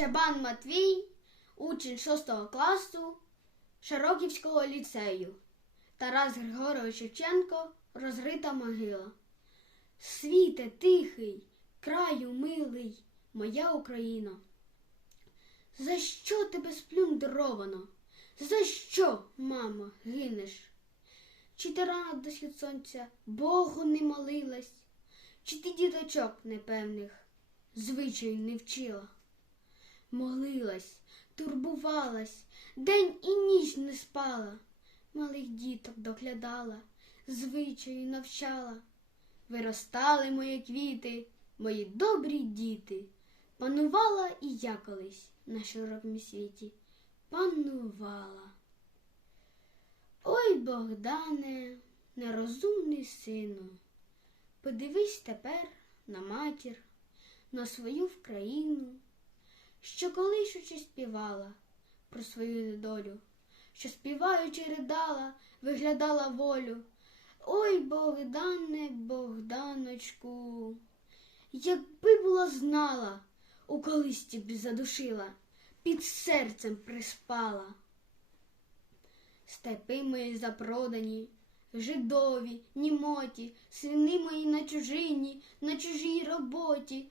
Щебан Матвій, учень 6 класу Широківського ліцею. Тарас Григорович Шевченко розрита могила. Світе тихий, краю милий, моя Україна. За що тебе сплюндровано? За що, мамо, гинеш? Чи ти рано до схід сонця Богу не молилась, чи ти діточок непевних звичаю не вчила? Молилась, турбувалась, день і ніч не спала, малих діток доглядала, звичаю навчала. Виростали мої квіти, мої добрі діти. Панувала і я колись на широкому світі. Панувала. Ой, Богдане, нерозумний сину, подивись тепер на матір, на свою вкраїну, що колишучи співала про свою недолю, що співаючи ридала, виглядала волю. Ой, Богдане, Богданочку, якби була знала, у колисті б задушила, під серцем приспала. Степи мої запродані, жидові, німоті, сини мої на чужині, на чужій роботі.